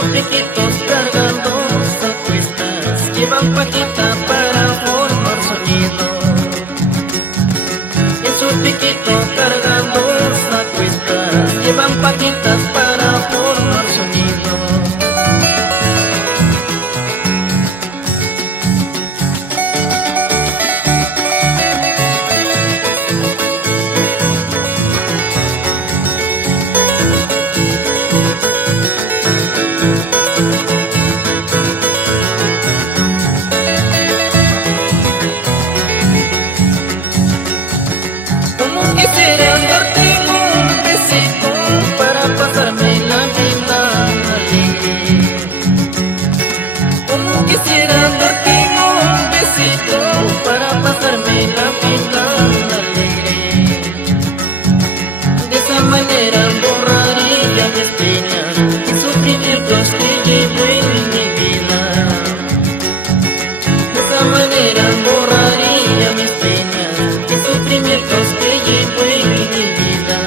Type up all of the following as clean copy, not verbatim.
sus piquitos cargando a cuestas, llevan paquita para formar sonido. En sus piquitos cargando a cuestas, llevan paquitas para formar sonido. Quisiera darte un besito para pasarme la vida alegre. Como quisiera darte un besito para pasarme la vida alegre. De esa manera borraría mis penas y sufrimientos que llevo en mi vida. De esa manera borraría mis penas y sufrimientos que llevo en mi vida.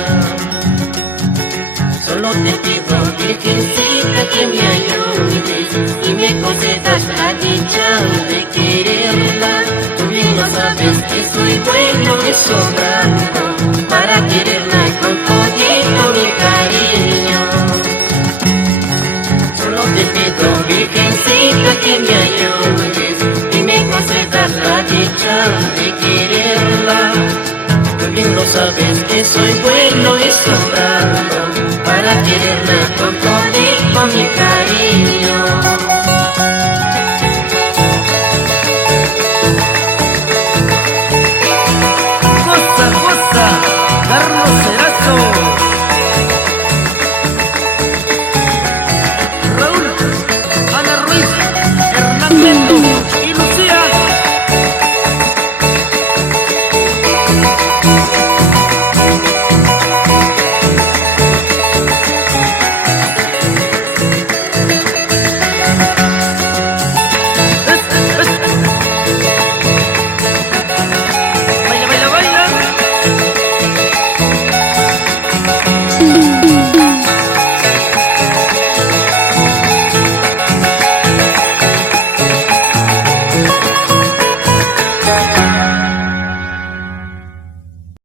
Solo te pido, virgencita, que me ayudes y me concedas la dicha de quererla. Tú bien lo sabes que soy bueno y sobrando para quererla con todito mi cariño. Solo te pido, virgencita, que me ayudes y me concedas la dicha de quererla. Tú bien lo sabes que soy bueno y sobrando para quererla con todito mi cariño.